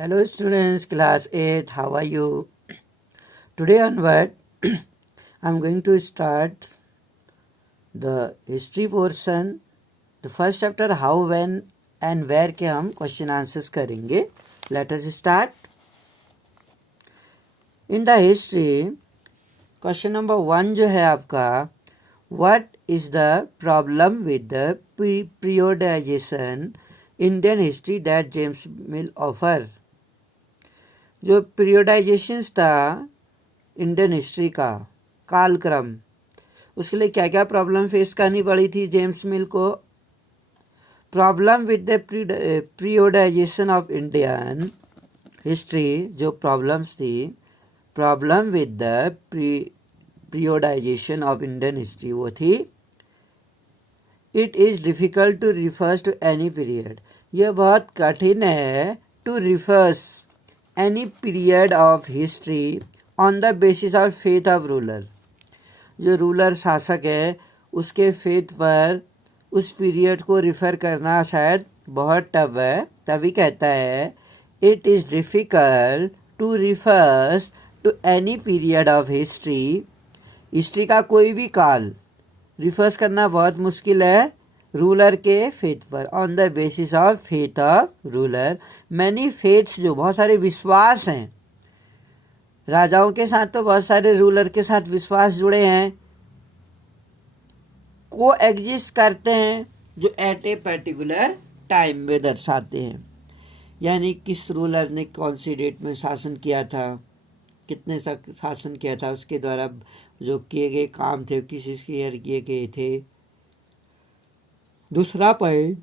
Hello students, class 8, how are you? Today onward, I'm going to start the history portion. The first chapter how, when and where के हम question answers करेंगे. Let us start. In the history, question number 1 जो है आपका, what is the problem with the periodization Indian history that James Mill offer? जो पीरियोडाइजेशन था Indian history का कालक्रम, उसके लिए क्या क्या प्रॉब्लम फेस करनी पड़ी थी जेम्स मिल को. Problem with the periodization of Indian history, जो प्रॉब्लम्स थी, problem with the periodization of Indian history वो थी, it is difficult to refers to any period. यह बहुत कठिन है to refers any period of history on the basis of faith of ruler. जो ruler शासक है उसके फेथ पर उस पीरियड को रिफ़र करना शायद बहुत टफ है. तभी कहता है it is difficult to refers to any period of history. History का कोई भी काल रिफर्स करना बहुत मुश्किल है रूलर के फेथ पर, on the basis of faith of ruler. Many faiths, जो बहुत सारे विश्वास हैं, राजाओं के साथ तो बहुत सारे रूलर के साथ विश्वास जुड़े हैं, को एग्जिस्ट करते हैं, जो एट ए पर्टिकुलर टाइम में दर्शाते हैं. यानी किस रूलर ने कौन सी डेट में शासन किया था, कितने तक शासन किया था, उसके द्वारा जो किए गए काम थे किस ईयर किए गए थे. दूसरा point,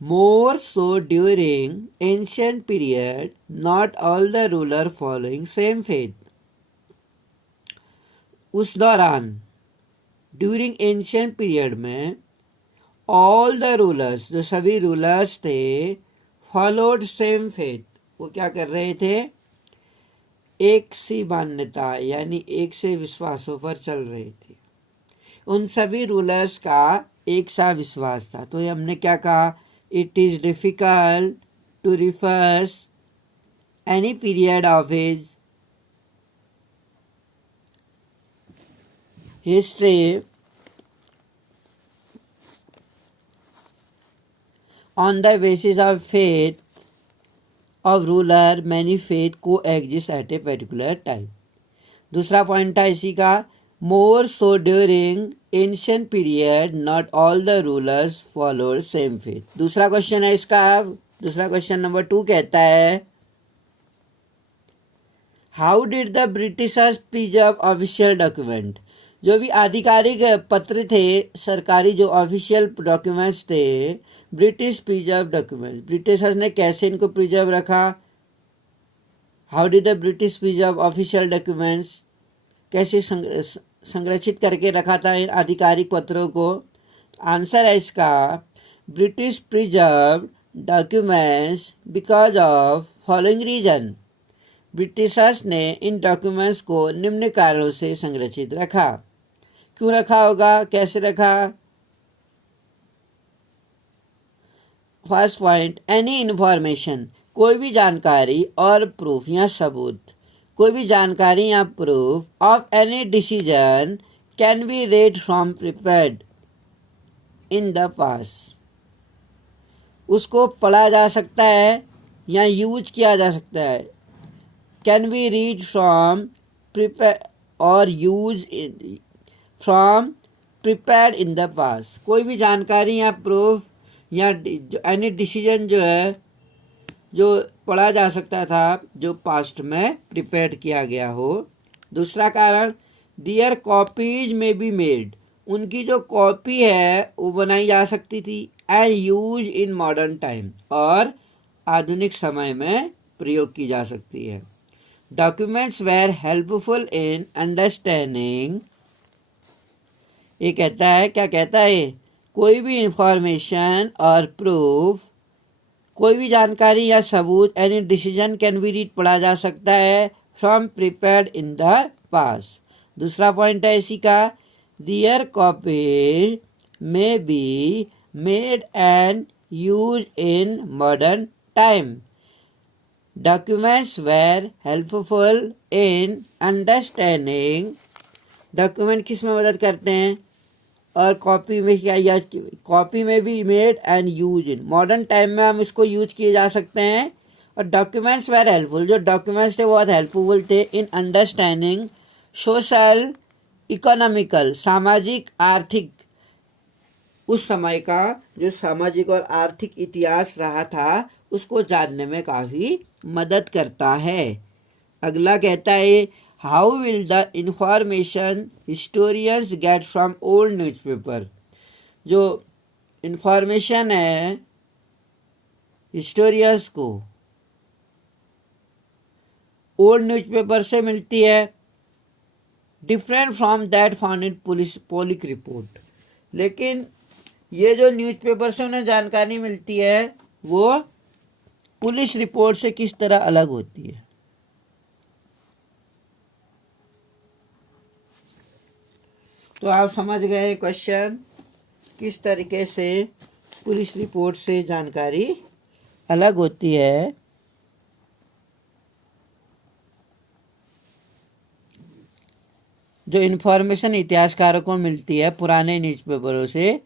more so during ancient period not all the ruler following same faith. उस दौरान ड्यूरिंग एंशियंट पीरियड में ऑल द रूलर्स, जो सभी रूलर्स थे, फॉलोड सेम फेथ. वो क्या कर रहे थे, एक सी मान्यता यानी एक से विश्वासों पर चल रहे थे. उन सभी रूलर्स का एक सा विश्वास था. तो हमने क्या कहा, it is difficult to refers any period of his history on the basis of faith of ruler, many faith coexist at a particular time. दूसरा पॉइंट था इसी का, more so during ancient period not all the rulers followed same faith. दूसरा question है इसका. दूसरा question number 2 कहता है, how did the Britishers preserve official document. जो भी आधिकारिक पत्र थे, सरकारी जो ऑफिशियल डॉक्यूमेंट्स थे, ब्रिटिश प्रिजर्व डॉक्यूमेंट्स, ब्रिटिशर्स ने कैसे इनको प्रिजर्व रखा. How did the British preserve official documents, कैसे संरक्षित करके रखा था इन आधिकारिक पत्रों को. आंसर है इसका, British preserve documents because of following reason. Britishers ने इन डॉक्यूमेंट्स को निम्न कारणों से संरक्षित रखा. क्यों रखा होगा, कैसे रखा. फर्स्ट पॉइंट, एनी इन्फॉर्मेशन, कोई भी जानकारी और प्रूफ या सबूत, कोई भी जानकारी या proof of any decision can B red from prepared in the past. उसको पढ़ा जा सकता है या यूज किया जा सकता है. Can be read from prepare और use from prepared in the past. कोई भी जानकारी या प्रूफ या एनी डिसीजन जो है, जो पढ़ा जा सकता था, जो पास्ट में प्रिपेयर किया गया हो. दूसरा कारण, their copies may be made, उनकी जो कॉपी है वो बनाई जा सकती थी. And use in modern time, और आधुनिक समय में प्रयोग की जा सकती है. Documents were helpful in understanding. ये कहता है, क्या कहता है, कोई भी इंफॉर्मेशन और प्रूफ, कोई भी जानकारी या सबूत, any decision can be read, पढ़ा जा सकता है, from prepared in the past. दूसरा पॉइंट है इसी का, their copy may be made and use in modern time. Documents were helpful in understanding. Document किस में मदद करते हैं और कॉपी में क्या यूज, कॉपी में भी made and use in, modern time में हम इसको यूज किए जा सकते हैं। और डॉक्यूमेंट्स वेर हेल्पफुल, जो डॉक्यूमेंट्स थे वो बहुत हेल्पफुल थे इन अंडरस्टैंडिंग सोशल इकोनॉमिकल, सामाजिक आर्थिक, उस समय का जो सामाजिक और आर्थिक इतिहास रहा था उसको जानने में काफ़ी मदद करता है। अगला कहता है how will the information historians get from old newspaper. जो इंफॉर्मेशन है हिस्टोरियंस को ओल्ड न्यूज़पेपर से मिलती है, different from that found in police report. लेकिन ये जो न्यूज़पेपर से उन्हें जानकारी मिलती है वो पुलिस रिपोर्ट से किस तरह अलग होती है। तो आप समझ गए क्वेश्चन किस तरीके से पुलिस रिपोर्ट से जानकारी अलग होती है। जो इन्फॉर्मेशन इतिहासकारों को मिलती है पुराने न्यूज़पेपरों से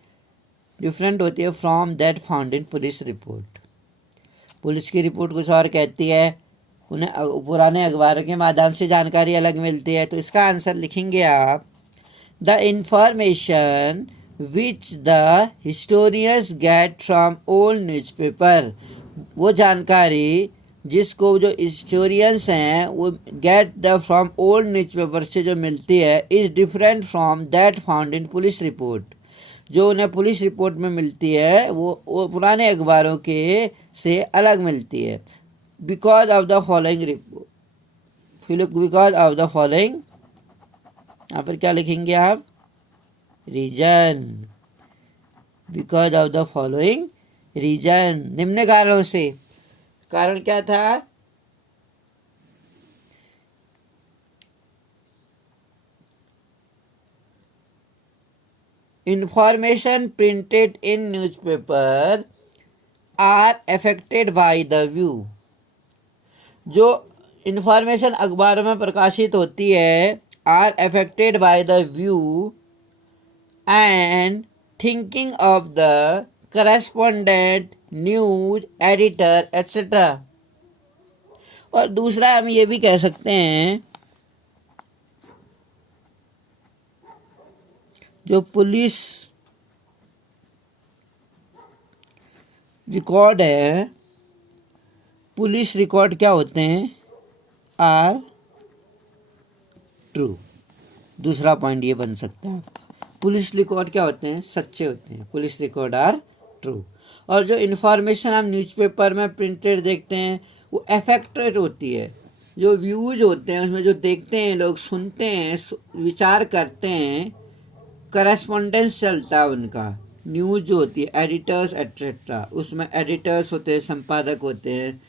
डिफरेंट होती है from that found in police report. Police की रिपोर्ट कुछ और कहती है, उन्हें पुराने अखबारों के माध्यम से जानकारी अलग मिलती है। तो इसका आंसर लिखेंगे आप the information which the historians get from old newspaper, वो जानकारी जिसको जो हिस्टोरियंस हैं वो get the from old newspaper से जो मिलती है is different from that found in police report, जो उन्हें पुलिस रिपोर्ट में मिलती है वो पुराने अखबारों के से अलग मिलती है। Because of the following because of the following, यहाँ पर क्या लिखेंगे आप, reason, because of the following reason, निम्न कारणों से। कारण क्या था, information printed in newspaper are affected by the view। जो इंफॉर्मेशन अखबारों में प्रकाशित होती है are affected by the view and thinking of the correspondent news editor etcetera. और दूसरा हम ये भी कह सकते हैं जो पुलिस रिकॉर्ड है, पुलिस रिकॉर्ड क्या होते हैं, आर ट्रू। दूसरा पॉइंट ये बन सकता है, पुलिस रिकॉर्ड क्या होते हैं, सच्चे होते हैं, पुलिस रिकॉर्ड आर ट्रू। और जो इन्फॉर्मेशन हम न्यूज़पेपर में प्रिंटेड देखते हैं वो अफेक्टेड होती है, जो व्यूज होते हैं उसमें जो देखते हैं लोग, सुनते हैं, विचार करते हैं, करस्पॉन्डेंस चलता है उनका, न्यूज़ जो होती है एडिटर्स एट्सेट्रा, उसमें एडिटर्स होते हैं, संपादक होते हैं,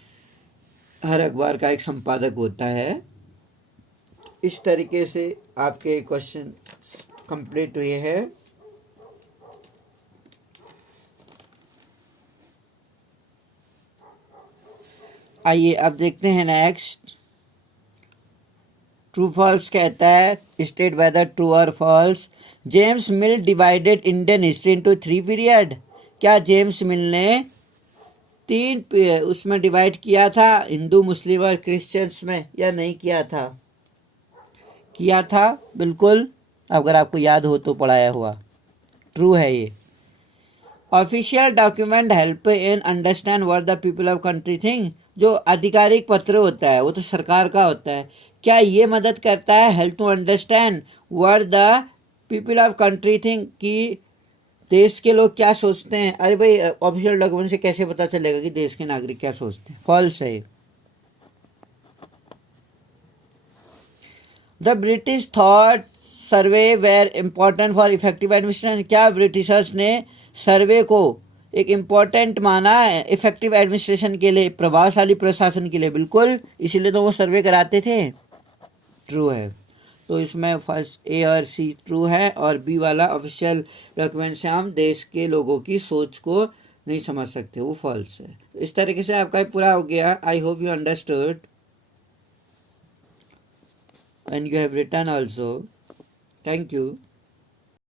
हर अखबार का एक संपादक होता है। इस तरीके से आपके क्वेश्चन कंप्लीट हुए हैं। आइए अब देखते हैं नेक्स्ट। ट्रू फॉल्स कहता है स्टेट वेदर ट्रू और false. James Mill divided Indian history into 3 period. क्या जेम्स मिल ने 3 उसमें डिवाइड किया था, हिंदू, मुस्लिम और क्रिश्चियंस में, या नहीं किया था? किया था, बिल्कुल, अगर आपको याद हो तो पढ़ाया हुआ। ट्रू है ये। Official document help in understand what the people of country think. जो आधिकारिक पत्र होता है वो तो सरकार का होता है, क्या ये मदद करता है help to understand what the people of country think, कि देश के लोग क्या सोचते हैं? अरे भाई, ऑफिशियल डॉक्यूमेंट से कैसे पता चलेगा कि देश के नागरिक क्या सोचते हैं? फॉल्स है। The British thought survey were important for effective administration. क्या ब्रिटिशर्स ने सर्वे को एक इम्पोर्टेंट माना है इफेक्टिव एडमिनिस्ट्रेशन के लिए, प्रभावशाली प्रशासन के लिए? बिल्कुल, इसीलिए तो वो सर्वे कराते थे। ट्रू है। तो इसमें फर्स्ट ए और सी ट्रू है और बी वाला ऑफिशियल डॉक्यूमेंट से हम देश के लोगों की सोच को नहीं समझ सकते, वो फॉल्स है। इस तरीके से आपका पूरा हो गया। I hope you understood and you have written also. Thank you.